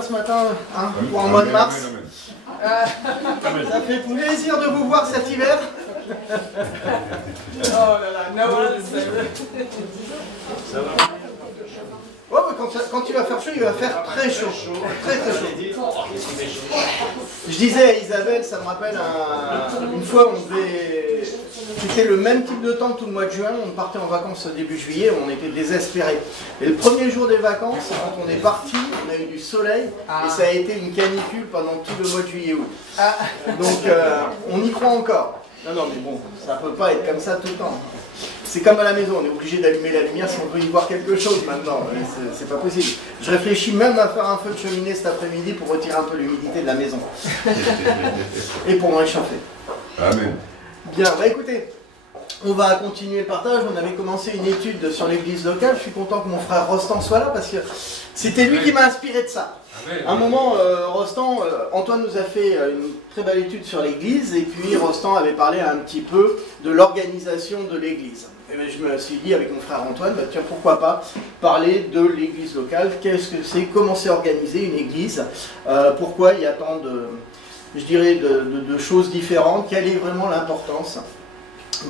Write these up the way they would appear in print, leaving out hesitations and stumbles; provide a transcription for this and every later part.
bien ce matin, hein, pour un mois de mars. Ça fait plaisir de vous voir cet hiver. Oh là là, ouais, quand il va faire chaud, il va faire très chaud. Très très chaud. Je disais à Isabelle, ça me rappelle une fois, c'était le même type de temps que tout le mois de juin, on partait en vacances début juillet, on était désespérés. Et le premier jour des vacances, quand on est parti, on a eu du soleil, et ça a été une canicule pendant tout le mois de juillet-août. Donc on y croit encore. Non, mais bon, ça peut pas être comme ça tout le temps. C'est comme à la maison, on est obligé d'allumer la lumière si on veut y voir quelque chose maintenant. C'est pas possible. Je réfléchis même à faire un feu de cheminée cet après-midi pour retirer un peu l'humidité de la maison. Et pour me réchauffer. Amen. Bien, bah écoutez, on va continuer le partage. On avait commencé une étude sur l'église locale. Je suis content que mon frère Rostand soit là parce que c'était lui qui m'a inspiré de ça. À un moment, Rostand, Antoine nous a fait une très belle étude sur l'église et puis Rostand avait parlé un petit peu de l'organisation de l'église. Et bien, je me suis dit avec mon frère Antoine, bah, tiens, pourquoi pas parler de l'église locale, qu'est-ce que c'est, comment c'est organisé une église, pourquoi il y a tant de, je dirais, de choses différentes, quelle est vraiment l'importance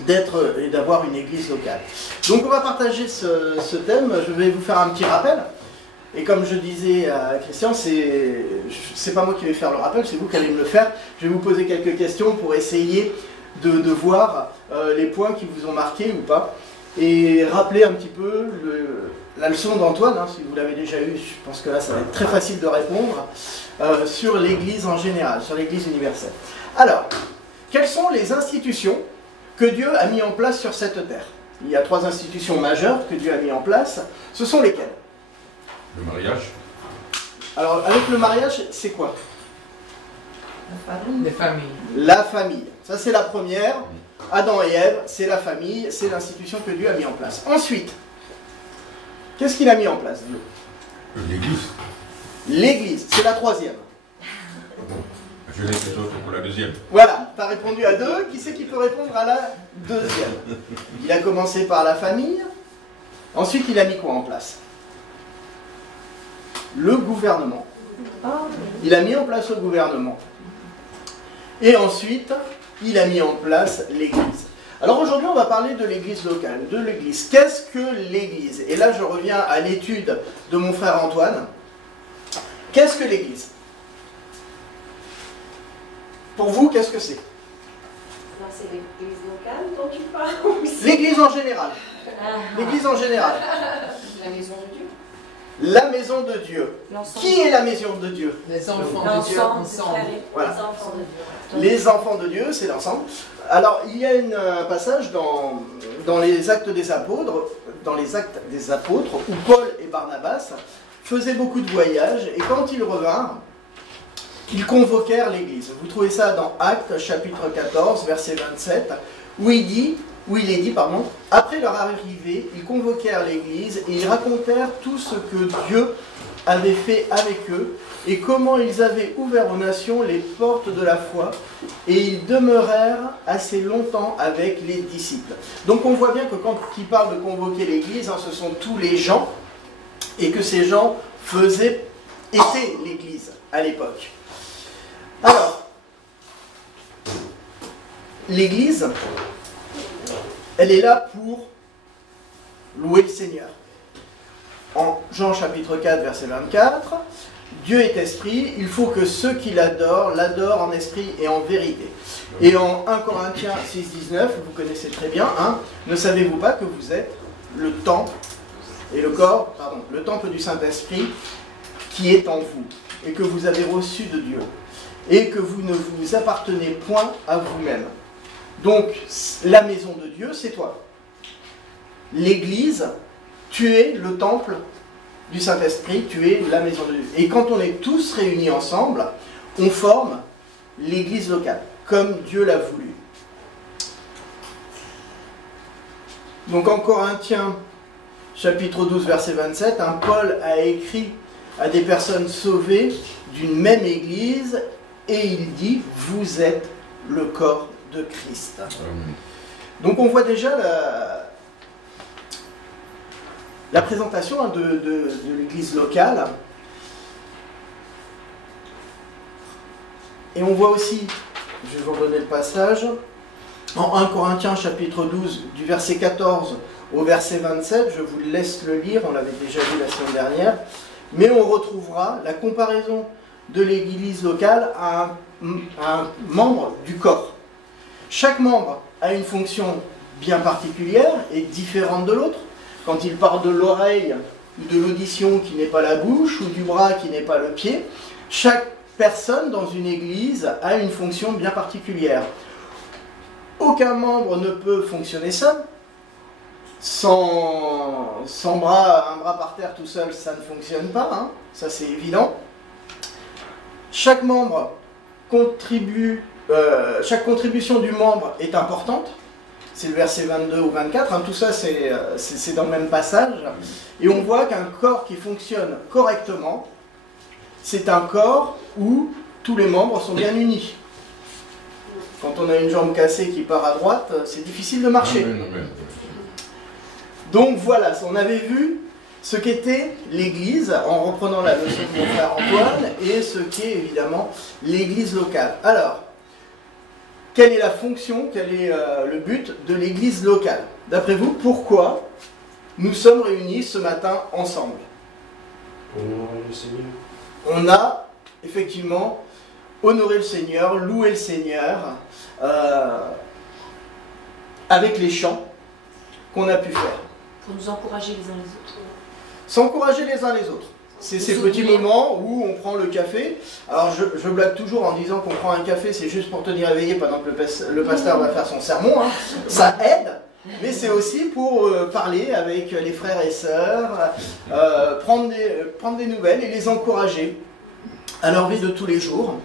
d'être et d'avoir une église locale. Donc on va partager ce thème, je vais vous faire un petit rappel. Et comme je disais à Christian, c'est pas moi qui vais faire le rappel, c'est vous qui allez me le faire. Je vais vous poser quelques questions pour essayer de voir les points qui vous ont marqué ou pas. Et rappeler un petit peu la leçon d'Antoine, hein, si vous l'avez déjà eu, je pense que là ça va être très facile de répondre, sur l'Église en général, sur l'Église universelle. Alors, quelles sont les institutions que Dieu a mis en place sur cette terre? Il y a 3 institutions majeures que Dieu a mis en place. Ce sont lesquelles? Le mariage. Alors, avec le mariage, c'est quoi? Les familles. La famille. Ça, c'est la première. Adam et Ève, c'est la famille, c'est l'institution que Dieu a mis en place. Ensuite, qu'est-ce qu'il a mis en place, Dieu? L'église. L'église, c'est la 3e. Je laisse les autres pour la 2e. Voilà, tu as répondu à 2. Qui c'est qui peut répondre à la 2e? Il a commencé par la famille. Ensuite, il a mis quoi en place? Le gouvernement. Il a mis en place le gouvernement. Et ensuite, il a mis en place l'église. Alors aujourd'hui, on va parler de l'église locale, de l'église. Qu'est-ce que l'église? Et là, je reviens à l'étude de mon frère Antoine. Qu'est-ce que l'église? Pour vous, qu'est-ce que c'est? C'est l'église locale dont tu parles. L'église en général. L'église en général. La maison de Dieu. La maison de Dieu. Qui est la maison de Dieu? Les enfants de Dieu ensemble. Voilà. Les enfants de Dieu. Les enfants de Dieu, c'est l'ensemble. Alors, il y a un passage dans les Actes des Apôtres, où Paul et Barnabas faisaient beaucoup de voyages, et quand ils revinrent, ils convoquèrent l'église. Vous trouvez ça dans Actes, chapitre 14, verset 27, où il est dit, après leur arrivée, ils convoquèrent l'église et ils racontèrent tout ce que Dieu avait fait avec eux et comment ils avaient ouvert aux nations les portes de la foi et ils demeurèrent assez longtemps avec les disciples. Donc on voit bien que quand il parle de convoquer l'église, hein, ce sont tous les gens et que ces gens étaient l'église à l'époque. Alors, l'église, elle est là pour louer le Seigneur. En Jean chapitre 4, verset 24, Dieu est esprit, il faut que ceux qui l'adorent, l'adorent en esprit et en vérité. Et en 1 Corinthiens 6, 19, vous connaissez très bien, hein, ne savez-vous pas que vous êtes le temple, et le temple du Saint-Esprit qui est en vous, et que vous avez reçu de Dieu, et que vous ne vous appartenez point à vous-même. Donc, la maison de Dieu, c'est toi. L'église, tu es le temple du Saint-Esprit, tu es la maison de Dieu. Et quand on est tous réunis ensemble, on forme l'église locale, comme Dieu l'a voulu. Donc en Corinthiens, chapitre 12, verset 27, Paul a écrit à des personnes sauvées d'une même église, et il dit, vous êtes le corps de Christ. Donc on voit déjà la présentation de l'église locale. Et on voit aussi, je vais vous redonner le passage, en 1 Corinthiens chapitre 12, du verset 14 au verset 27, je vous laisse le lire, on l'avait déjà vu la semaine dernière, mais on retrouvera la comparaison de l'église locale à un membre du corps. Chaque membre a une fonction bien particulière et différente de l'autre. Quand il part de l'oreille ou de l'audition qui n'est pas la bouche ou du bras qui n'est pas le pied, chaque personne dans une église a une fonction bien particulière. Aucun membre ne peut fonctionner seul. Sans bras, un bras par terre tout seul, ça ne fonctionne pas, hein, ça c'est évident. Chaque membre contribue, chaque contribution du membre est importante. C'est le verset 22 ou 24, hein, tout ça c'est dans le même passage. Et on voit qu'un corps qui fonctionne correctement, c'est un corps où tous les membres sont bien unis. Quand on a une jambe cassée qui part à droite, c'est difficile de marcher. Donc voilà, on avait vu ce qu'était l'Église, en reprenant la leçon de mon frère Antoine, et ce qu'est évidemment l'Église locale. Alors, quelle est la fonction, quel est le but de l'Église locale? D'après vous, pourquoi nous sommes réunis ce matin ensemble? On a effectivement honoré le Seigneur, loué le Seigneur, avec les chants qu'on a pu faire. Pour nous encourager les uns les autres. S'encourager les uns les autres. C'est ces petits moments où on prend le café. Alors je blague toujours en disant qu'on prend un café, c'est juste pour tenir éveillé pendant que le pasteur va faire son sermon. Hein. Ça aide, mais c'est aussi pour parler avec les frères et sœurs, prendre des nouvelles et les encourager à leur vie de tous les jours.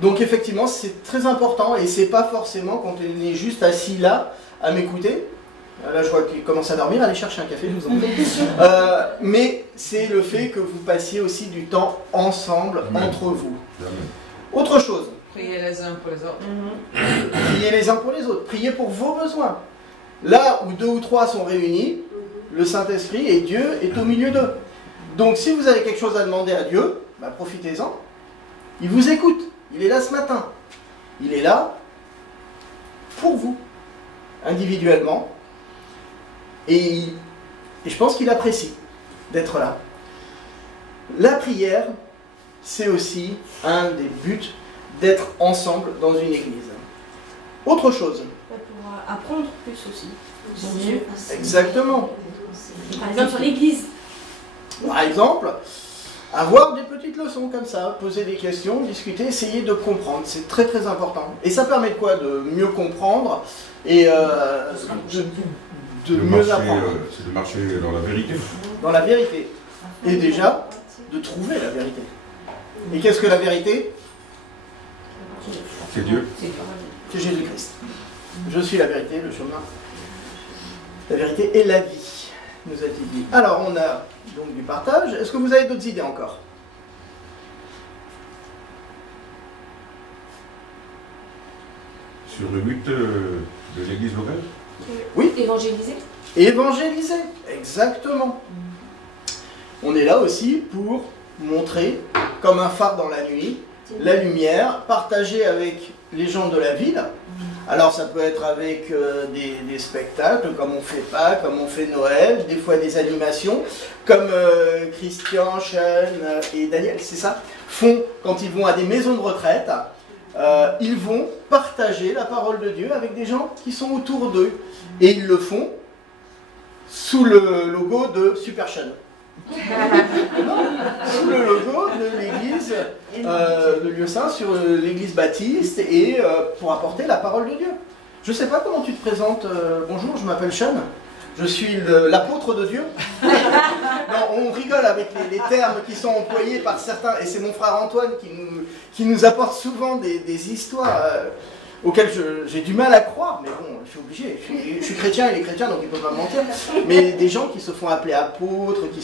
Donc effectivement, c'est très important et c'est pas forcément quand on est juste assis là à m'écouter. Là, je vois qu'il commence à dormir, allez chercher un café, je vous en prie. Mais c'est le fait que vous passiez aussi du temps ensemble, entre vous. Autre chose. Priez les uns pour les autres. Priez les uns pour les autres. Priez pour vos besoins. Là où 2 ou 3 sont réunis, le Saint-Esprit et Dieu est au milieu d'eux. Donc si vous avez quelque chose à demander à Dieu, bah, profitez-en. Il vous écoute. Il est là ce matin. Il est là pour vous, individuellement. Et je pense qu'il apprécie d'être là. La prière, c'est aussi un des buts d'être ensemble dans une église. Autre chose. Pour apprendre plus aussi. Dieu. Exactement. Par exemple sur l'église. Par exemple, avoir des petites leçons comme ça, poser des questions, discuter, essayer de comprendre. C'est très très important. Et ça permet de quoi? De mieux comprendre et de mieux apprendre. C'est de marcher dans la vérité. Dans la vérité. Et déjà, de trouver la vérité. Et qu'est-ce que la vérité? C'est Dieu. C'est Jésus-Christ. Je suis la vérité, le chemin, la vérité et la vie, nous a-t-il dit. Alors, on a donc du partage. Est-ce que vous avez d'autres idées encore? Sur le but de l'église locale? Oui. Évangéliser. Évangéliser, exactement. On est là aussi pour montrer, comme un phare dans la nuit, la lumière, partager avec les gens de la ville. Alors ça peut être avec des spectacles, comme on fait Pâques, comme on fait Noël, des fois des animations, comme Christian, Sean et Daniel, c'est ça, font quand ils vont à des maisons de retraite. Ils vont partager la parole de Dieu avec des gens qui sont autour d'eux. Et ils le font sous le logo de Super Sean. Sous le logo de l'église de Lieu-Saint, sur l'église baptiste, et pour apporter la parole de Dieu. Je ne sais pas comment tu te présentes. Bonjour, je m'appelle Sean. Je suis l'apôtre de Dieu. Non, on rigole avec les termes qui sont employés par certains, et c'est mon frère Antoine qui nous apporte souvent des histoires auxquelles j'ai du mal à croire, mais bon, je suis obligé. Je suis chrétien, il est chrétien, donc il ne peut pas mentir. Mais des gens qui se font appeler apôtres, qui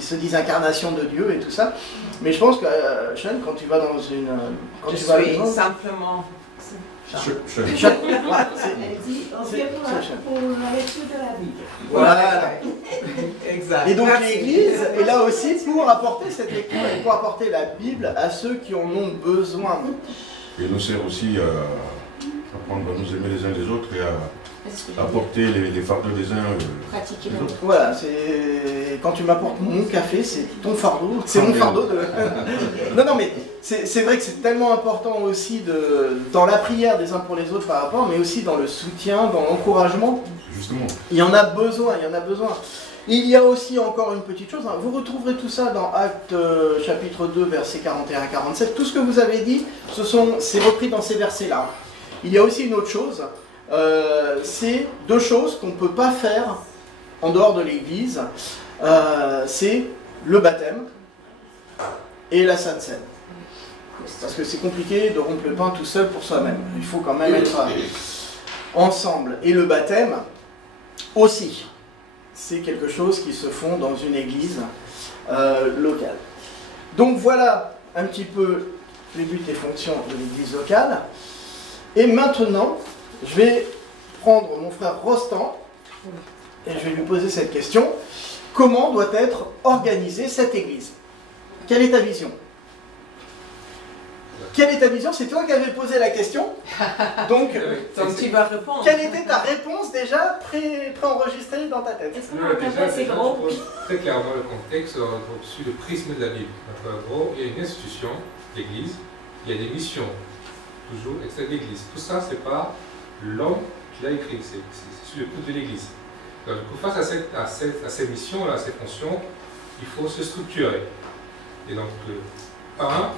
se disent incarnation de Dieu et tout ça. Mais je pense que, Sean, quand tu vas dans une... Quand je tu vas à suis maison, simplement... Sean. Elle dit, on vient pour la lecture de la Bible. Voilà. Exact. Et donc Merci. l'Église est là aussi pour apporter cette lecture et pour apporter la Bible à ceux qui en ont besoin. Et nous sert aussi à apprendre à nous aimer les uns les autres et à apporter les fardeaux des uns Pratiquer des autres. Voilà, quand tu m'apportes mon café, c'est ton fardeau, c'est mon fardeau de... Non, non, mais c'est vrai que c'est tellement important aussi dans la prière des uns pour les autres par rapport, mais aussi dans le soutien, dans l'encouragement. Justement. Il y en a besoin, il y en a besoin. Il y a aussi encore une petite chose, hein. Vous retrouverez tout ça dans Actes chapitre 2, versets 41 à 47. Tout ce que vous avez dit, c'est repris dans ces versets-là. Il y a aussi une autre chose, c'est deux choses qu'on ne peut pas faire en dehors de l'Église. C'est le baptême et la Sainte Seine. Parce que c'est compliqué de rompre le pain tout seul pour soi-même. Il faut quand même être ensemble. Et le baptême aussi. C'est quelque chose qui se font dans une église locale. Donc voilà un petit peu les buts et fonctions de l'église locale. Et maintenant, je vais prendre mon frère Rostand et je vais lui poser cette question. Comment doit être organisée cette église? Quelle est ta vision? Quelle est ta vision? C'est toi qui avais posé la question. Donc tu vas répondre. Quelle était ta réponse déjà préenregistrée dans ta tête? Est-ce qu'on a passé gros? Très clairement le contexte sur le prisme de la Bible. Donc, en gros, il y a une institution, l'Église, il y a des missions, toujours, et c'est l'Église. Tout ça, c'est pas l'homme qui l'a écrit, c'est sur le coup de l'Église. Donc, face à ces missions-là, à ces fonctions, il faut se structurer. Et donc, on va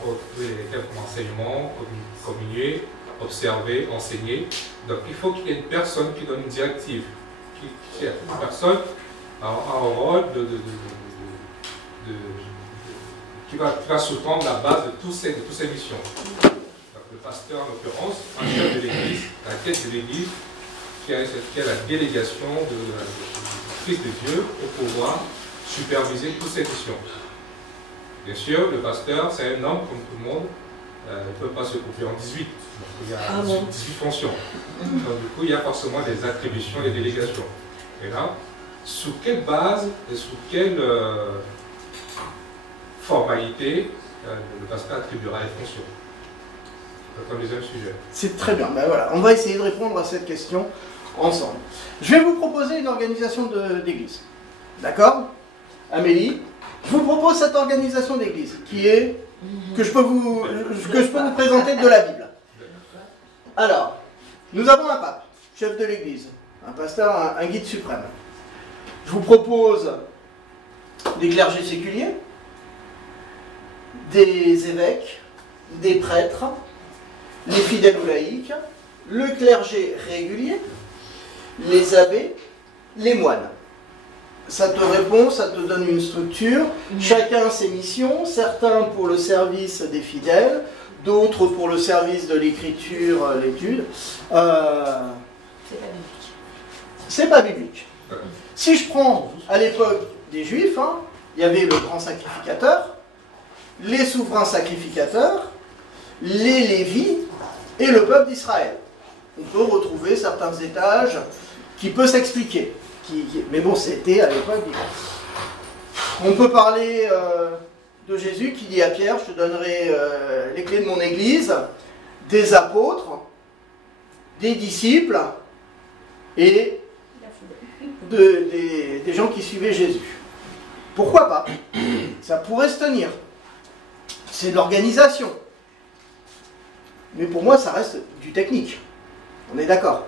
trouver quelques enseignements, communier, observer, enseigner. Donc il faut qu'il y ait une personne qui donne une directive. Une personne a un rôle qui va sous-tendre la base de toutes ces missions. Donc, le pasteur, en l'occurrence, un chef de l'Église, la tête de l'Église, qui a la délégation du Christ de Dieu pour pouvoir superviser toutes ces missions. Bien sûr, le pasteur, c'est un homme comme tout le monde, il ne peut pas se couper en 18. Donc, il y a 18 fonctions. Donc, du coup, il y a forcément des attributions et des délégations. Et là, sous quelle base et sous quelle formalité le pasteur attribuera les fonctions? C'est un deuxième sujet. C'est très bien. Ben voilà, on va essayer de répondre à cette question ensemble. Je vais vous proposer une organisation d'église. D'accord? Amélie, je vous propose cette organisation d'église que je peux vous présenter de la Bible. Alors, nous avons un pape, chef de l'église, un pasteur, un guide suprême. Je vous propose des clergés séculiers, des évêques, des prêtres, les fidèles ou laïcs, le clergé régulier, les abbés, les moines. Ça te répond, ça te donne une structure, chacun ses missions, certains pour le service des fidèles, d'autres pour le service de l'écriture, l'étude. C'est pas biblique. C'est pas biblique. Si je prends à l'époque des Juifs, il y avait le grand sacrificateur, les souverains sacrificateurs, les Lévites et le peuple d'Israël. On peut retrouver certains étages qui peuvent s'expliquer. Mais bon, c'était à l'époque. On peut parler de Jésus qui dit à Pierre, je te donnerai les clés de mon église, des apôtres, des disciples et des gens qui suivaient Jésus. Pourquoi pas? Ça pourrait se tenir. C'est de l'organisation. Mais pour moi, ça reste du technique. On est d'accord.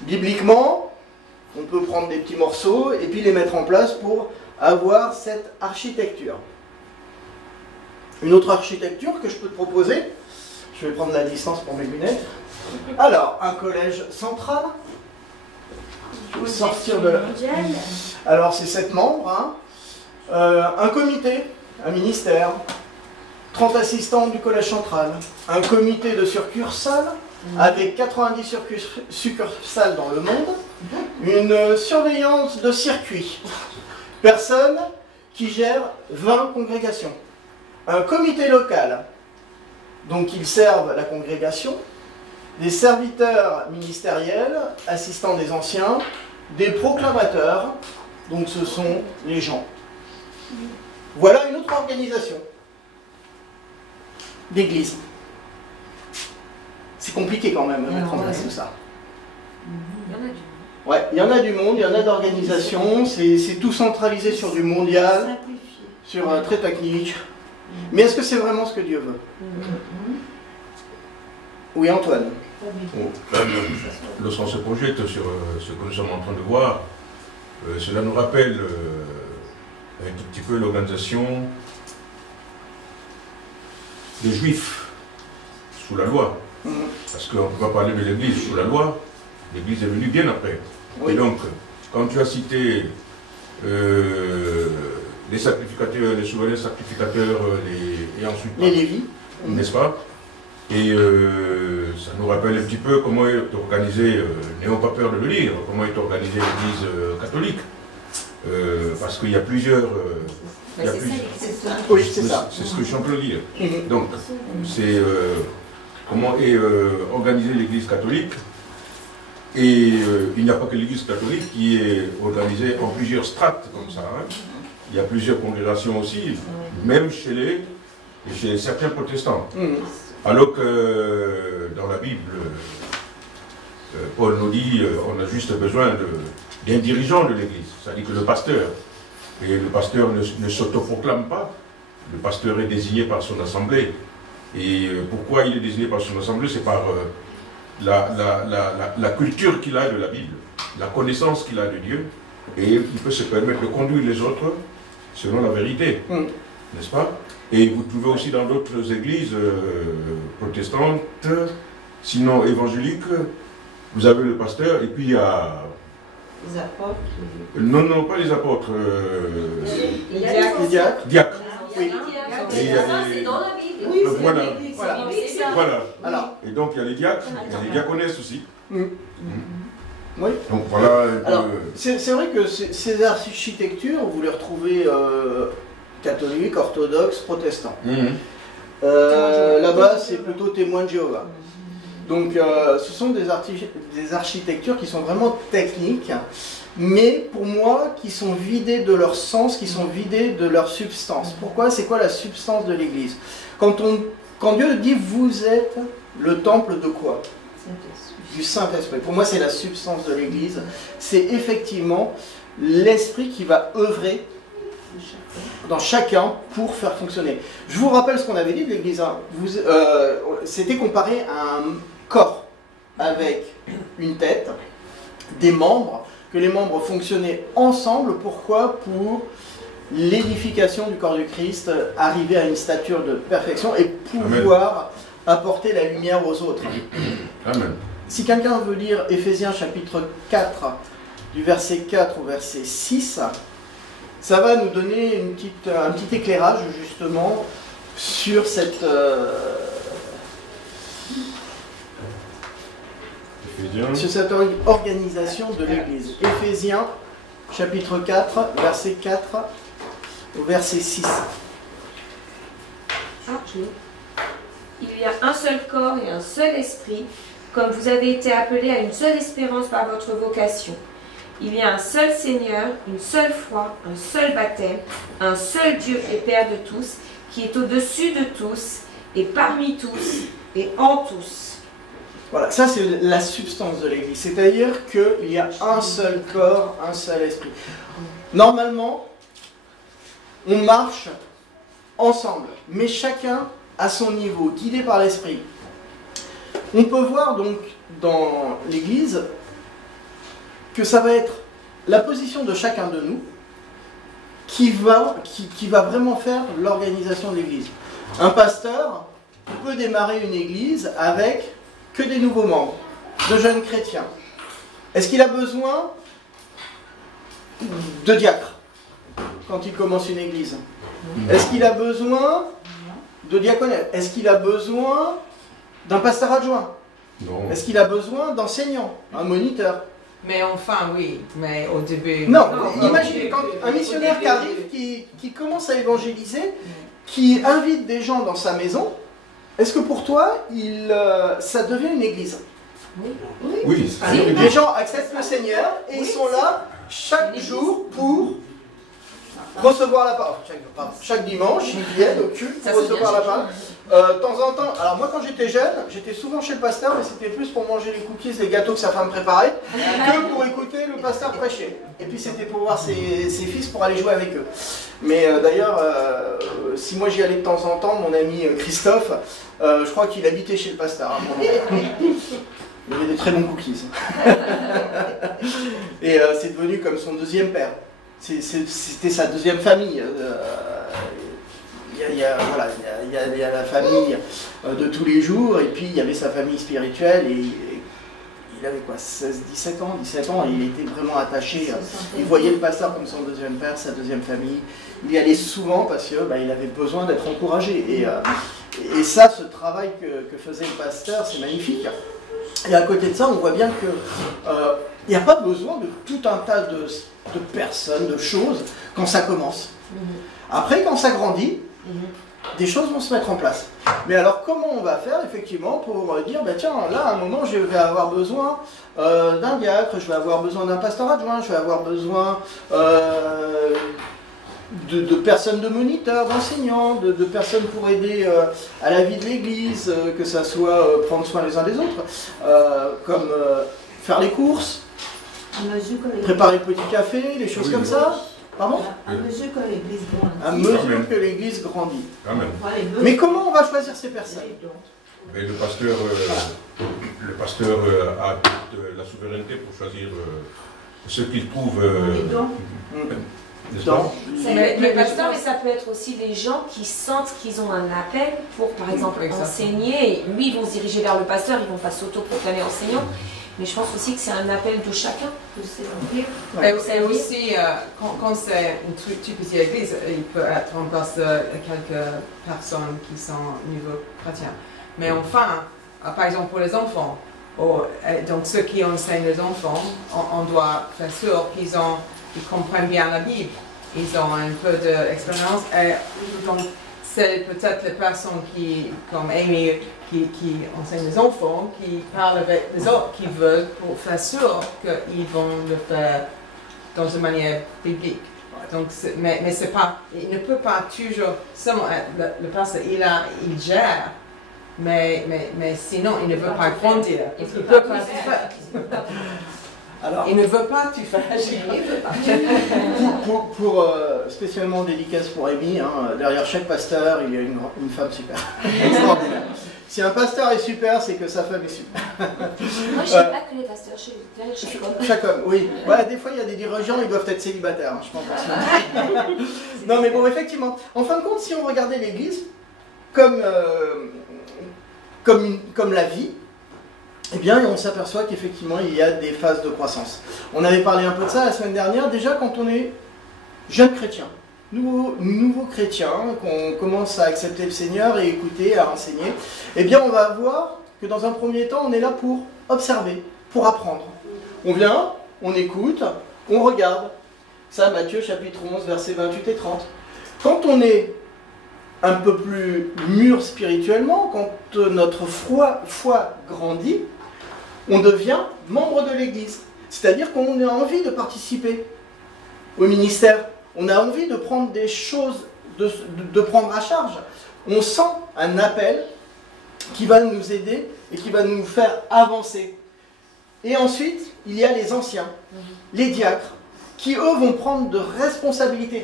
Bibliquement, on peut prendre des petits morceaux et puis les mettre en place pour avoir cette architecture. Une autre architecture que je peux te proposer, je vais prendre la distance pour mes lunettes. Alors, un collège central. Je vais sortir de... Alors, c'est 7 membres. Un comité, un ministère, 30 assistants du collège central, un comité de succursales, avec 90 succursales dans le monde, une surveillance de circuit, personne qui gère 20 congrégations, un comité local, donc ils servent la congrégation, des serviteurs ministériels, assistants des anciens, des proclamateurs, donc ce sont les gens. Voilà une autre organisation. d'église. C'est compliqué quand même de mettre en place tout ça. Il y en a du. Ouais, il y en a du monde, il y en a d'organisations, c'est tout centralisé sur du mondial, sur très technique. Mais est-ce que c'est vraiment ce que Dieu veut? Oui, Antoine. Lorsqu'on se projette sur ce que nous sommes en train de voir, cela nous rappelle un tout petit peu l'organisation des Juifs sous la loi. Parce qu'on ne peut pas parler de l'Église sous la loi, l'Église est venue bien après. Oui. Et donc, quand tu as cité les sacrificateurs, les souverains sacrificateurs, et ensuite les Lévites, n'est-ce pas? Et ça nous rappelle un petit peu comment est organisée, n'ayons pas peur de le dire, comment est organisée l'Église catholique. Parce qu'il y a plusieurs... Oui, c'est ça. C'est ce que je suis en train de dire. Donc, c'est comment est organisée l'Église catholique. Et il n'y a pas que l'Église catholique qui est organisée en plusieurs strates comme ça. Hein. Il y a plusieurs congrégations aussi, même chez certains protestants. Alors que dans la Bible, Paul nous dit on a juste besoin d'un dirigeant de l'Église, c'est-à-dire que le pasteur. Et le pasteur ne s'autoproclame pas, le pasteur est désigné par son assemblée. Et pourquoi il est désigné par son assemblée? C'est par la culture qu'il a de la Bible, la connaissance qu'il a de Dieu, et il peut se permettre de conduire les autres selon la vérité, n'est-ce pas? Et vous trouvez aussi dans d'autres églises protestantes, sinon évangéliques, vous avez le pasteur, et puis il y a... Les apôtres? Non, pas les apôtres. Les diacres. Diacres. Oui. C'est dans la Bible. Oui, voilà. Alors, et donc il y a les diacres, il y a les diaconesses aussi. Oui. Donc voilà. Alors, c'est vrai que ces architectures, vous les retrouvez catholiques, orthodoxes, protestants. Là-bas, c'est plutôt témoins de Jéhovah. Donc, ce sont des architectures qui sont vraiment techniques, mais pour moi, qui sont vidées de leur sens, qui sont vidées de leur substance. Pourquoi? C'est quoi la substance de l'Église? Quand Dieu dit « vous êtes le temple de quoi ?» Du Saint-Esprit. Pour moi, c'est la substance de l'Église. C'est effectivement l'Esprit qui va œuvrer dans chacun pour faire fonctionner. Je vous rappelle ce qu'on avait dit de l'Église. Hein. C'était comparé à un corps avec une tête, des membres, que les membres fonctionnaient ensemble. Pourquoi? Pour l'édification du corps du Christ, arriver à une stature de perfection et pouvoir apporter la lumière aux autres. Amen. Si quelqu'un veut lire Éphésiens chapitre 4, du verset 4 au verset 6, ça va nous donner un petit éclairage justement sur cette organisation de l'Église. Éphésiens chapitre 4, verset 4 au verset 6. Il y a un seul corps et un seul esprit, comme vous avez été appelés à une seule espérance par votre vocation. Il y a un seul Seigneur, une seule foi, un seul baptême, un seul Dieu et Père de tous, qui est au-dessus de tous, et parmi tous, et en tous. Voilà, ça c'est la substance de l'Église, c'est-à-dire qu'il y a un seul corps, un seul esprit. Normalement, on marche ensemble, mais chacun à son niveau, guidé par l'Esprit. On peut voir donc dans l'Église que ça va être la position de chacun de nous qui va vraiment faire l'organisation de l'Église. Un pasteur peut démarrer une Église avec que des nouveaux membres, de jeunes chrétiens. Est-ce qu'il a besoin de diacres quand il commence une Église? Est-ce qu'il a besoin de diaconesse? Est-ce qu'il a besoin d'un pasteur adjoint? Non. Est-ce qu'il a besoin d'enseignants, un moniteur? Mais enfin, oui, mais au début... Non, imaginez quand un missionnaire qui arrive, qui commence à évangéliser, qui invite des gens dans sa maison, est-ce que pour toi, ça devient une église? Oui. Les gens acceptent le Seigneur et ils sont là chaque jour pour recevoir la parole. Chaque dimanche, ils viennent au culte pour recevoir la parole. De temps en temps, alors moi quand j'étais jeune, j'étais souvent chez le pasteur, mais c'était plus pour manger les cookies, les gâteaux que sa femme préparait, que pour écouter le pasteur prêcher. Et puis c'était pour voir ses fils, pour aller jouer avec eux. Mais d'ailleurs, si moi j'y allais de temps en temps, mon ami Christophe, je crois qu'il habitait chez le pasteur. Hein, il y avait des très bons cookies. Et c'est devenu comme son deuxième père. C'était sa deuxième famille. Il y a la famille de tous les jours, et puis il y avait sa famille spirituelle, et il avait quoi, 17 ans, et il était vraiment attaché. Il voyait le pasteur comme son deuxième père, sa deuxième famille. Il y allait souvent parce qu'il avait besoin d'être encouragé. Et ça, ce travail que faisait le pasteur, c'est magnifique. Et à côté de ça, on voit bien qu'il n'y a pas besoin de tout un tas de personnes, de choses, quand ça commence. Après, quand ça grandit, des choses vont se mettre en place. Mais alors, comment on va faire, effectivement, pour dire, bah, tiens, là, à un moment, je vais avoir besoin d'un diacre, je vais avoir besoin d'un pasteur adjoint, je vais avoir besoin de personnes de moniteurs, d'enseignants, de personnes pour aider à la vie de l'Église, que ça soit prendre soin les uns des autres, comme faire les courses, préparer le petit café, les choses comme ça. Pardon ? À mesure que l'Église grandit. À mesure que l'Église grandit. Mais comment on va choisir ces personnes ? Mais le pasteur a toute la souveraineté pour choisir ce qu'il trouve. Le pasteur, mais ça peut être aussi des gens qui sentent qu'ils ont un appel pour, par exemple, enseigner. Lui, ils vont se diriger vers le pasteur, ils ne vont pas s'auto-proclamer enseignants. Mais je pense aussi que c'est un appel de chacun. Et aussi, quand c'est une toute petite église, il peut être en place de quelques personnes qui sont au niveau chrétien. Mais enfin, par exemple pour les enfants, donc ceux qui enseignent les enfants, on doit faire sûr qu'ils comprennent bien la Bible. Ils ont un peu d'expérience. Donc c'est peut-être les personnes qui, comme Amy, qui enseignent les enfants, qui parlent avec les autres, qui veulent pour faire sûr qu'ils vont le faire dans une manière biblique. Donc, mais c'est pas, il ne peut pas toujours seulement être le pasteur, il gère, mais sinon il ne veut pas grandir. Il ne peut pas tout faire. Alors, il ne veut pas tout faire. Pour spécialement dédicace pour Amy, hein, derrière chaque pasteur, il y a une femme super, extraordinaire. Si un pasteur est super, c'est que sa femme est super. Moi, je ne sais pas que les pasteurs, derrière chaque homme. Chaque homme, oui. Ouais, des fois, il y a des dirigeants, ils doivent être célibataires, hein, je pense. Non, mais bon, effectivement, en fin de compte, si on regardait l'Église comme la vie, eh bien, on s'aperçoit qu'effectivement, il y a des phases de croissance. On avait parlé un peu de ça la semaine dernière, déjà quand on est jeune chrétien, nouveau chrétien, qu'on commence à accepter le Seigneur et écouter, à enseigner, eh bien, on va voir que dans un premier temps, on est là pour observer, pour apprendre. On vient, on écoute, on regarde. Ça, Matthieu chapitre 11, versets 28 et 30. Quand on est un peu plus mûr spirituellement, quand notre foi grandit, on devient membre de l'Église. C'est-à-dire qu'on a envie de participer au ministère. On a envie de prendre des choses, de prendre à charge. On sent un appel qui va nous aider et qui va nous faire avancer. Et ensuite, il y a les anciens, les diacres, qui eux vont prendre des responsabilités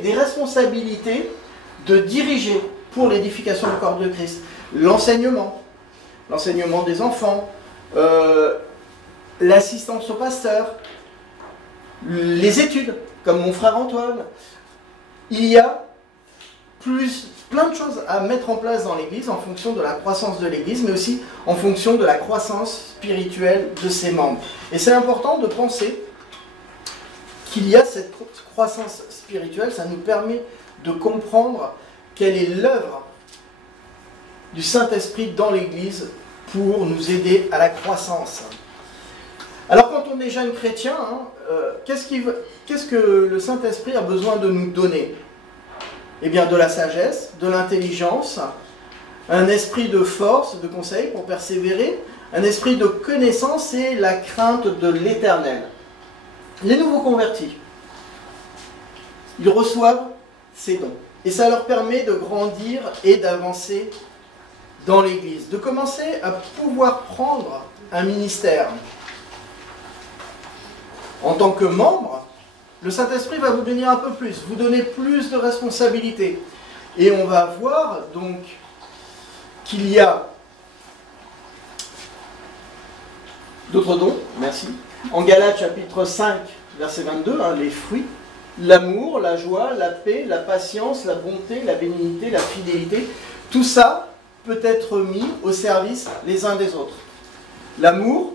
de diriger pour l'édification du corps de Christ. L'enseignement des enfants, l'assistance au pasteur, les études, comme mon frère Antoine. Il y a plein de choses à mettre en place dans l'Église en fonction de la croissance de l'Église, mais aussi en fonction de la croissance spirituelle de ses membres. Et c'est important de penser qu'il y a cette croissance spirituelle, ça nous permet de comprendre quelle est l'œuvre du Saint-Esprit dans l'Église pour nous aider à la croissance. Alors quand on est jeune chrétien, qu'est-ce que le Saint-Esprit a besoin de nous donner ? Eh bien de la sagesse, de l'intelligence, un esprit de force, de conseil pour persévérer, un esprit de connaissance et la crainte de l'Éternel. Les nouveaux convertis, ils reçoivent ces dons. Et ça leur permet de grandir et d'avancer dans l'Église, de commencer à pouvoir prendre un ministère. En tant que membre, le Saint-Esprit va vous bénir un peu plus, vous donner plus de responsabilités. Et on va voir donc qu'il y a d'autres dons, merci. En Galates chapitre 5, verset 22, les fruits, l'amour, la joie, la paix, la patience, la bonté, la bénignité, la fidélité, tout ça peut être mis au service les uns des autres. L'amour,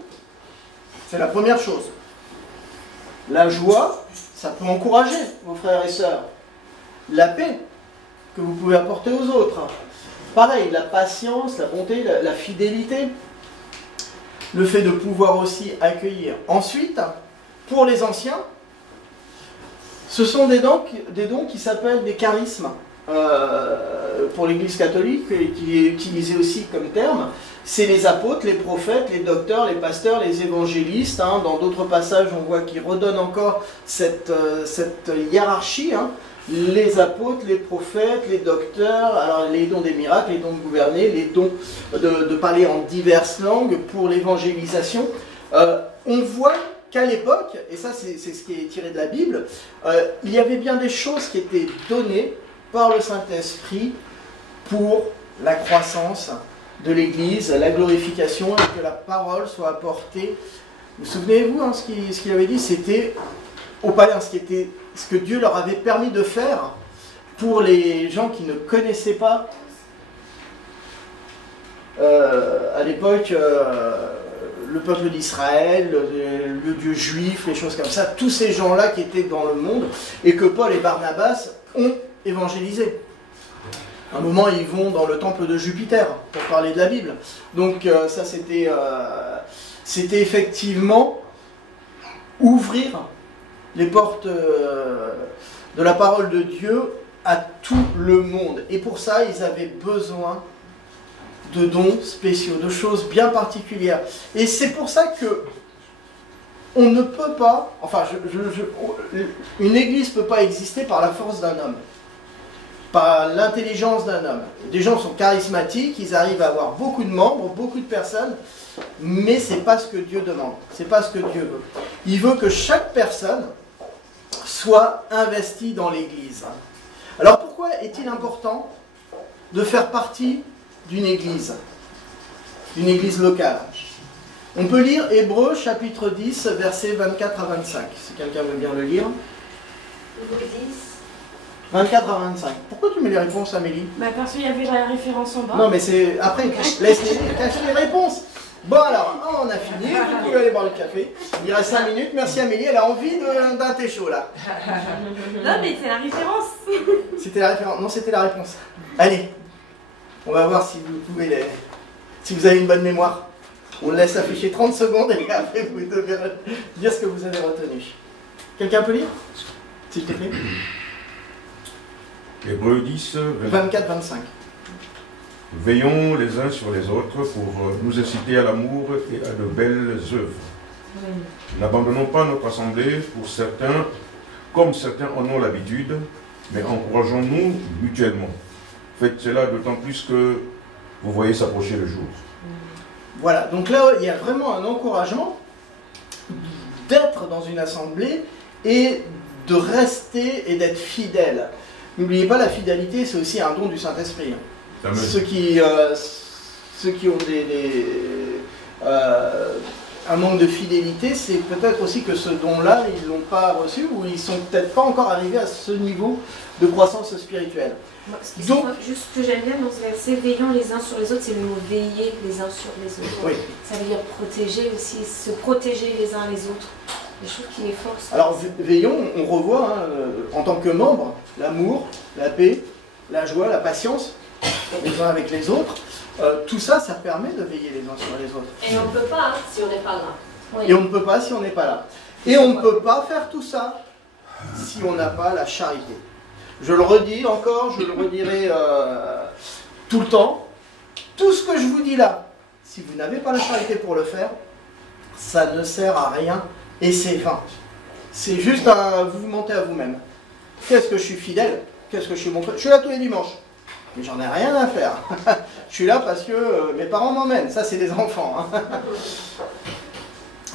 c'est la première chose. La joie, ça peut encourager vos frères et sœurs. La paix, que vous pouvez apporter aux autres. Pareil, la patience, la bonté, la fidélité. Le fait de pouvoir aussi accueillir. Ensuite, pour les anciens, ce sont des dons qui s'appellent des charismes. Pour l'Église catholique, et qui est utilisé aussi comme terme, c'est les apôtres, les prophètes, les docteurs, les pasteurs, les évangélistes. Dans d'autres passages, on voit qu'ils redonnent encore cette hiérarchie. Les apôtres, les prophètes, les docteurs, alors les dons des miracles, les dons de gouverner, les dons de parler en diverses langues pour l'évangélisation. On voit qu'à l'époque, et ça c'est ce qui est tiré de la Bible, il y avait bien des choses qui étaient données par le Saint-Esprit pour la croissance de l'Église, la glorification, et que la parole soit apportée. Vous souvenez-vous, ce qu'il avait dit, c'était au païens, ce que Dieu leur avait permis de faire pour les gens qui ne connaissaient pas à l'époque le peuple d'Israël, le Dieu juif, les choses comme ça, tous ces gens-là qui étaient dans le monde, et que Paul et Barnabas ont évangélisé. À un moment, ils vont dans le temple de Jupiter pour parler de la Bible. Donc ça, c'était effectivement ouvrir les portes de la parole de Dieu à tout le monde. Et pour ça, ils avaient besoin de dons spéciaux, de choses bien particulières. Et c'est pour ça que on ne peut pas, enfin, une église ne peut pas exister par la force d'un homme, par l'intelligence d'un homme. Des gens sont charismatiques, ils arrivent à avoir beaucoup de membres, beaucoup de personnes, mais ce n'est pas ce que Dieu demande, ce n'est pas ce que Dieu veut. Il veut que chaque personne soit investie dans l'église. Alors pourquoi est-il important de faire partie d'une église locale? On peut lire Hébreux chapitre 10, versets 24 à 25, si quelqu'un veut bien le lire. Hébreux 10. 24 à 25. Pourquoi tu mets les réponses, Amélie? Parce qu'il y avait la référence en bas. Non, mais c'est... Après, cache les réponses. Bon alors, on a fini, vous pouvez aller boire le café. Il reste 5 minutes, merci Amélie, elle a envie d'un thé chaud là. Non, mais c'est la référence. C'était la référence, non, c'était la réponse. Allez, on va voir si vous pouvez si vous avez une bonne mémoire. On laisse afficher 30 secondes et après vous devez dire ce que vous avez retenu. Quelqu'un peut lire, s'il te plaît? Hébreux 10, 24-25. Veillons les uns sur les autres pour nous inciter à l'amour et à de belles œuvres. Oui. N'abandonnons pas notre assemblée pour certains, comme certains en ont l'habitude, mais encourageons-nous mutuellement. Faites cela d'autant plus que vous voyez s'approcher le jour. Voilà, donc là il y a vraiment un encouragement d'être dans une assemblée et de rester et d'être fidèle. N'oubliez pas, la fidélité, c'est aussi un don du Saint-Esprit. Ceux qui ont un manque de fidélité, c'est peut-être aussi que ce don-là, ils ne l'ont pas reçu ou ils ne sont peut-être pas encore arrivés à ce niveau de croissance spirituelle. Donc, juste ce que j'aime bien dans ce verset, veillons les uns sur les autres, c'est le mot veiller les uns sur les autres. Oui. Ça veut dire protéger aussi, se protéger les uns les autres. Des choses qui les forcent. Alors veillons, on revoit en tant que membre, l'amour, la paix, la joie, la patience, les uns avec les autres. Tout ça, ça permet de veiller les uns sur les autres. Et on ne peut pas si on n'est pas là. Oui. Et on ne peut pas si on n'est pas là. Et on ne peut pas faire tout ça si on n'a pas la charité. Je le redis encore, je le redirai tout le temps. Tout ce que je vous dis là, si vous n'avez pas la charité pour le faire, ça ne sert à rien et c'est vain. C'est juste vous mentez à vous-même. Qu'est-ce que je suis fidèle? Qu'est-ce que je suis mon frère? Je suis là tous les dimanches. Mais j'en ai rien à faire. Je suis là parce que mes parents m'emmènent. Ça, c'est des enfants. Hein.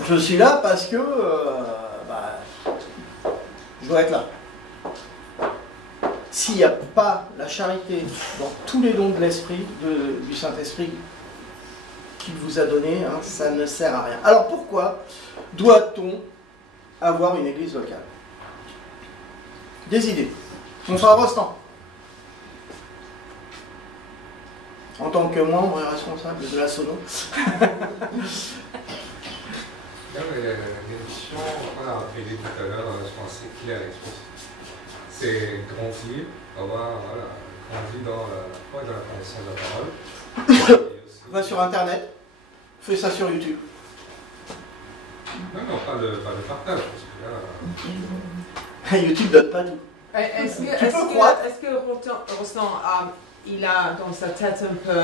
Je suis là parce que je dois être là. S'il n'y a pas la charité dans tous les dons de l'Esprit, du Saint-Esprit qu'il vous a donné, hein, ça ne sert à rien. Alors pourquoi doit-on avoir une église locale? Des idées. Mon frère Rostand, en tant que membre et responsable de la Sono. L'émission, on a appelé tout à l'heure, je pense que c'est clair, c'est grandir, avoir grandi dans la connaissance de la parole. Va sur Internet, fais ça sur YouTube. Non, pas de partage, parce que là... YouTube donne pas tout. Est-ce que Rostand, il a dans sa tête un peu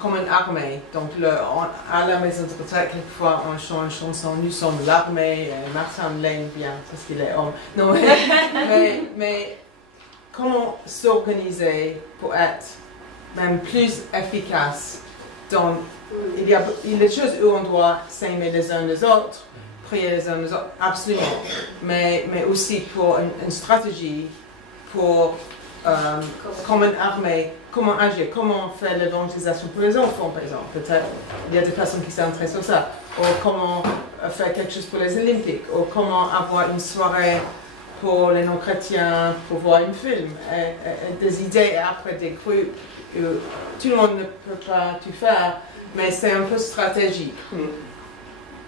comme une armée? Donc à la maison de retraite, quelquefois on chante une chanson, nous sommes l'armée, Martin l'aime bien parce qu'il est homme. Non, mais comment s'organiser pour être même plus efficace dans... Il y a des choses où on doit s'aimer les uns les autres, prier les uns les autres, absolument. Mais aussi pour une stratégie, pour comme une armée, comment agir, comment faire l'évangélisation pour les enfants, par exemple. Peut-être il y a des personnes qui s'intéressent sur ça. Ou comment faire quelque chose pour les Olympiques. Ou comment avoir une soirée pour les non-chrétiens, pour voir un film. Et des idées, et après des groupes. Tout le monde ne peut pas tout faire, mais c'est un peu stratégique.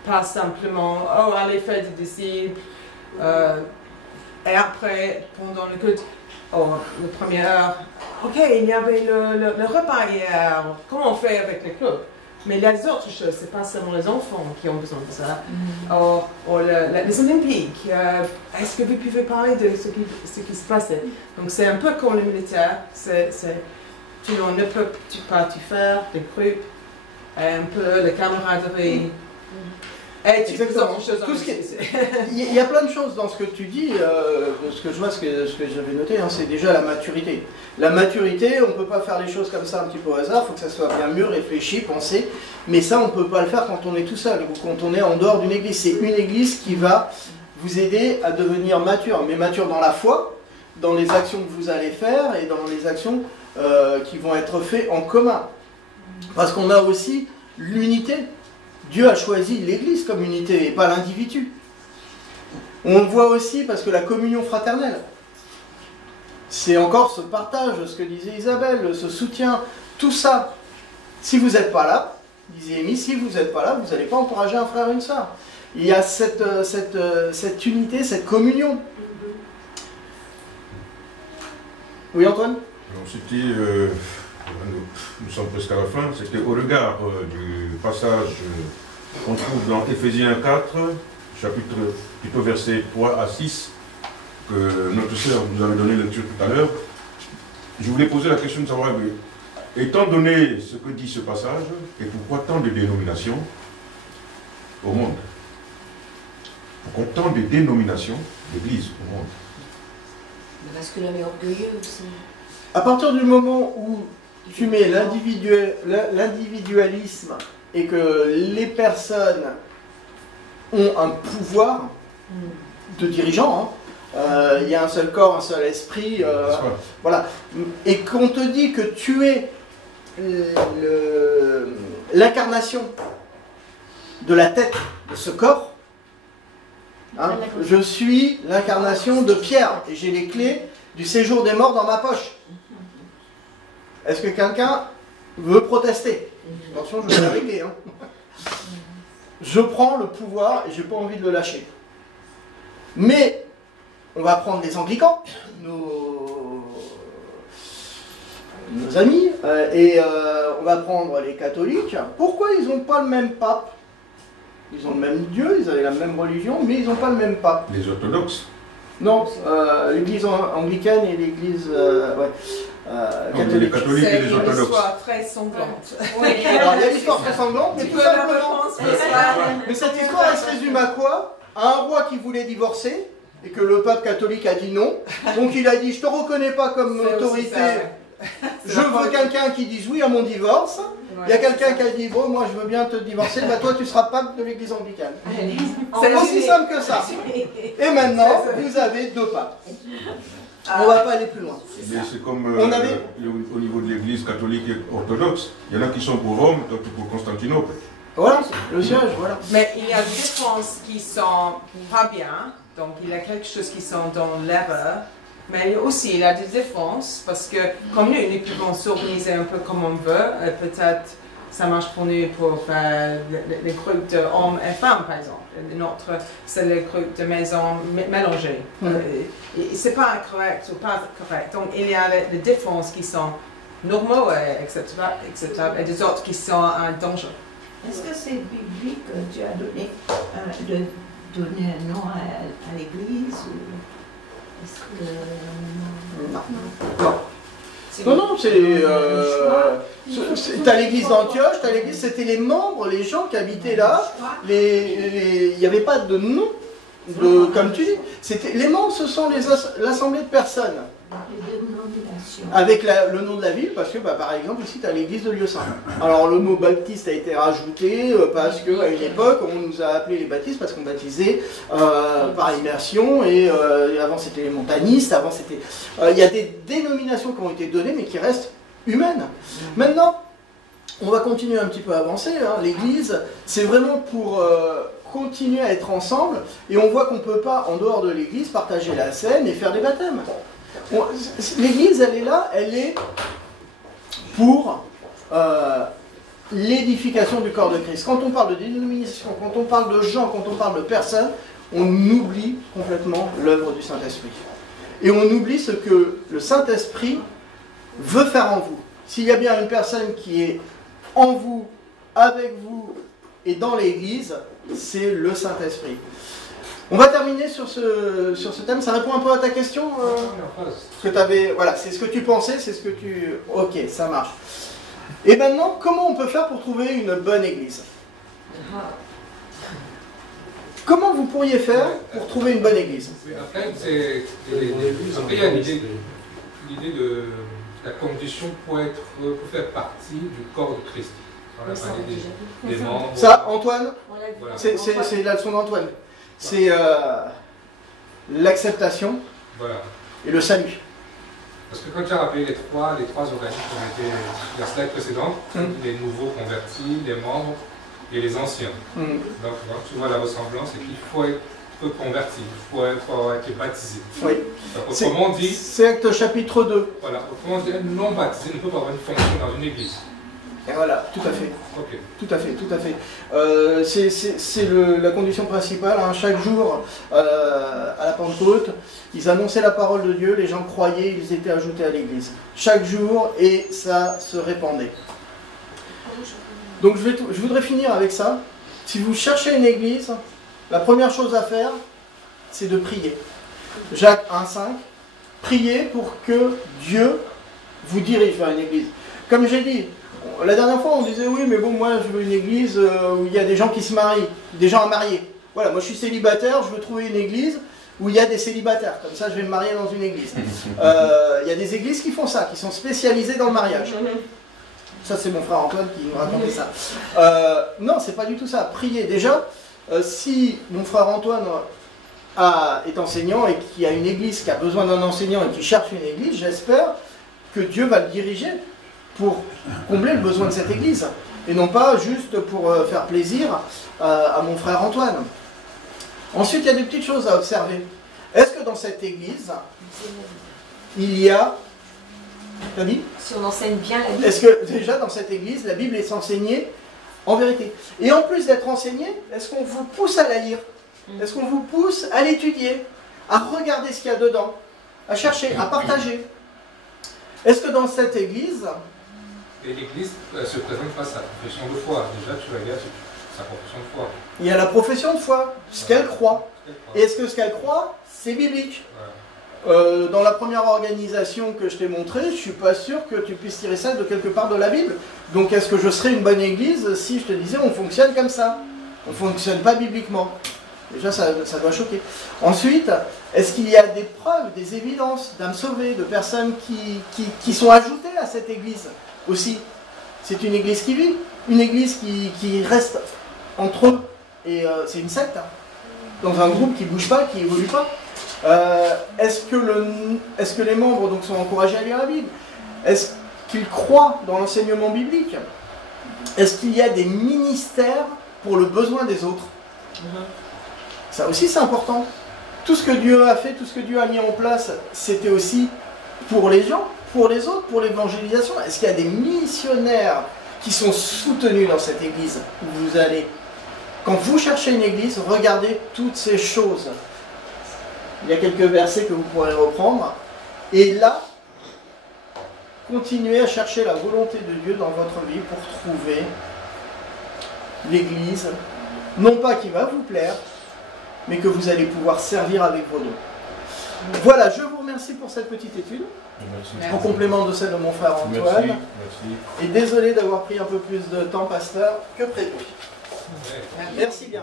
Pas simplement, oh, allez faire des disciples. Et après, pendant le culte, oh, la première heure, ok, il y avait le repas hier, comment on fait avec le club? Mais les autres choses, c'est pas seulement les enfants qui ont besoin de ça. Ou les Olympiques, est-ce que vous pouvez parler de ce qui se passait? Donc c'est un peu comme le militaire, tout le monde ne peut pas tout faire, des groupes, un peu la camaraderie. Et tu fais autre chose. Il y a plein de choses dans ce que tu dis, ce que je vois, ce que j'avais noté, hein, c'est déjà la maturité. La maturité, on ne peut pas faire les choses comme ça un petit peu au hasard, il faut que ça soit bien mûr, réfléchi, pensé, mais ça on ne peut pas le faire quand on est tout seul, ou quand on est en dehors d'une église. C'est une église qui va vous aider à devenir mature, mais mature dans la foi, dans les actions que vous allez faire, et dans les actions qui vont être faites en commun. Parce qu'on a aussi l'unité. Dieu a choisi l'Église comme unité et pas l'individu. On le voit aussi parce que la communion fraternelle, c'est encore ce partage, ce que disait Isabelle, ce soutien, tout ça. Si vous n'êtes pas là, disait Amy, si vous n'êtes pas là, vous n'allez pas encourager un frère et une sœur. Il y a cette unité, cette communion. Oui, Antoine? C'était, nous sommes presque à la fin, c'était au regard du passage qu'on trouve dans Éphésiens 4, chapitre, plutôt versets 3 à 6, que notre sœur nous avait donné lecture tout à l'heure. Je voulais poser la question de savoir, étant donné ce que dit ce passage, et pourquoi tant de dénominations au monde? Pourquoi tant de dénominations d'églises au monde? Parce que l'homme est orgueilleux aussi. À partir du moment où tu mets l'individualisme et que les personnes ont un pouvoir de dirigeant, il y a un seul corps, un seul esprit, voilà. Et qu'on te dit que tu es l'incarnation de la tête de ce corps, hein, je suis l'incarnation de Pierre et j'ai les clés du séjour des morts dans ma poche. Est-ce que quelqu'un veut protester? Attention, je vais la régler. Hein. Je prends le pouvoir et je n'ai pas envie de le lâcher. Mais on va prendre les anglicans, nos amis, et on va prendre les catholiques. Pourquoi ils n'ont pas le même pape? Ils ont le même Dieu, ils avaient la même religion, mais ils n'ont pas le même pape. Les orthodoxes? Non, l'église anglicane et l'église catholique. Les catholiques et les orthodoxes. C'est une histoire très sanglante. Alors, il y a une histoire très sanglante, mais tout simplement. Mais cette histoire, elle se résume à quoi? À un roi qui voulait divorcer, et que le pape catholique a dit non. Donc il a dit, je ne te reconnais pas comme autorité, Je veux quelqu'un qui dise oui à mon divorce. Il y a quelqu'un qui a dit bon, moi je veux bien te divorcer, bah toi tu seras pape de l'église anglicane. C'est aussi simple que ça. Et maintenant, vous avez 2 papes. On ne va pas aller plus loin. Mais c'est comme au niveau de l'église catholique et orthodoxe. Il y en a qui sont pour Rome, d'autres pour Constantinople. Voilà, le siège, voilà. Mais il y a des différences qui sont pas bien, donc il y a quelque chose qui sont dans l'erreur, mais aussi il y a des différences parce que comme nous pouvons s'organiser un peu comme on veut, peut-être ça marche pour nous pour faire les groupes de hommes et femmes par exemple. Notre, c'est le groupe de maisons mélangées. Et c'est pas correct ou pas correct. Donc il y a les différences qui sont normaux et acceptables et des autres qui sont un danger. Est-ce que c'est biblique que tu as donné, de donner un nom à l'église est-ce que... Non, c'est à l'église d'Antioche, c'était les membres, les gens qui habitaient là, il n'y avait pas de nom, comme tu dis, les membres, ce sont l'assemblée de personnes. Avec le nom de la ville, parce que par exemple ici tu as l'église de Lieu-Saint. Alors le mot baptiste a été rajouté parce qu'à une époque on nous a appelés les baptistes parce qu'on baptisait par immersion et avant c'était les montanistes, avant c'était... Il y a des dénominations qui ont été données mais qui restent humaines. Maintenant, on va continuer un petit peu à avancer. Hein. L'église, c'est vraiment pour... continuer à être ensemble et on voit qu'on ne peut pas en dehors de l'église partager la scène et faire des baptêmes. L'église, elle est là, elle est pour l'édification du corps de Christ. Quand on parle de dénomination, quand on parle de gens, quand on parle de personnes, on oublie complètement l'œuvre du Saint-Esprit. Et on oublie ce que le Saint-Esprit veut faire en vous. S'il y a bien une personne qui est en vous, avec vous et dans l'église, c'est le Saint-Esprit. On va terminer sur ce thème. Ça répond un peu à ta question que t'avais, voilà, c'est ce que tu pensais, c'est ce que tu... Ok, ça marche. Et maintenant, comment on peut faire pour trouver une bonne église? Comment vous pourriez faire pour trouver une bonne église? Après, il y a l'idée de la condition pour faire partie du corps de Christ. On a parlé des membres. Ça, Antoine, voilà. C'est la leçon d'Antoine. C'est l'acceptation et le salut. Parce que quand tu as rappelé les trois organismes qui ont été sur la slide précédente, les nouveaux convertis, les membres et les anciens. Donc tu vois la ressemblance, et qu'il faut être converti, il faut avoir été baptisé. Oui. Donc, autrement dit... C'est Actes chapitre 2. Voilà, autrement dit, un non baptisé ne peut pas avoir une fonction dans une église. Et voilà, tout à fait. Okay. Tout à fait, tout à fait. C'est la condition principale. Hein. Chaque jour, à la Pentecôte, ils annonçaient la parole de Dieu, les gens croyaient, ils étaient ajoutés à l'église. Chaque jour, et ça se répandait. Donc je voudrais finir avec ça. Si vous cherchez une église, la première chose à faire, c'est de prier. Jacques 1,5, priez pour que Dieu vous dirige vers une église. Comme j'ai dit, la dernière fois on disait oui mais bon moi je veux une église où il y a des gens qui se marient, des gens à marier. Voilà, moi je suis célibataire, je veux trouver une église où il y a des célibataires, comme ça je vais me marier dans une église. Il y a des églises qui font ça, qui sont spécialisées dans le mariage. Ça c'est mon frère Antoine qui nous racontait ça. Non, c'est pas du tout ça. Priez déjà, si mon frère Antoine est enseignant et qui a une église, qui a besoin d'un enseignant et qui cherche une église, j'espère que Dieu va le diriger pour combler le besoin de cette église, et non pas juste pour faire plaisir à mon frère Antoine. Ensuite, il y a des petites choses à observer. Est-ce que dans cette église, il y a... T'as dit ? Si on enseigne bien la Bible. Est-ce que déjà dans cette église, la Bible est enseignée en vérité? Et en plus d'être enseignée, est-ce qu'on vous pousse à la lire? Est-ce qu'on vous pousse à l'étudier, à regarder ce qu'il y a dedans, à chercher, à partager? Est-ce que dans cette église... Et l'église se présente face à sa profession de foi. Déjà, tu regardes sa profession de foi. Il y a la profession de foi, ce qu'elle croit. Et est-ce que ce qu'elle croit, c'est biblique? Dans la première organisation que je t'ai montrée, je ne suis pas sûr que tu puisses tirer ça de quelque part de la Bible. Donc est-ce que je serais une bonne église si je te disais on fonctionne comme ça? On ne fonctionne pas bibliquement. Déjà, ça doit choquer. Ensuite, est-ce qu'il y a des preuves, des évidences d'âmes sauvées, de personnes qui sont ajoutées à cette église aussi? C'est une église qui vit, une église qui reste entre eux. Et c'est une secte, hein, dans un groupe qui ne bouge pas, qui évolue pas. Est-ce que les membres donc, sont encouragés à lire la Bible? Est-ce qu'ils croient dans l'enseignement biblique? Est-ce qu'il y a des ministères pour le besoin des autres? Ça aussi c'est important. Tout ce que Dieu a fait, tout ce que Dieu a mis en place, c'était aussi pour les gens, pour les autres, pour l'évangélisation. Est-ce qu'il y a des missionnaires qui sont soutenus dans cette église où vous allez? Quand vous cherchez une église, regardez toutes ces choses. Il y a quelques versets que vous pourrez reprendre. Et là, continuez à chercher la volonté de Dieu dans votre vie pour trouver l'église, non pas qui va vous plaire, mais que vous allez pouvoir servir avec vos dons. Voilà, je vous remercie pour cette petite étude, en complément de celle de mon frère Antoine. Merci. Et désolé d'avoir pris un peu plus de temps, pasteur, que prévu. Merci bien.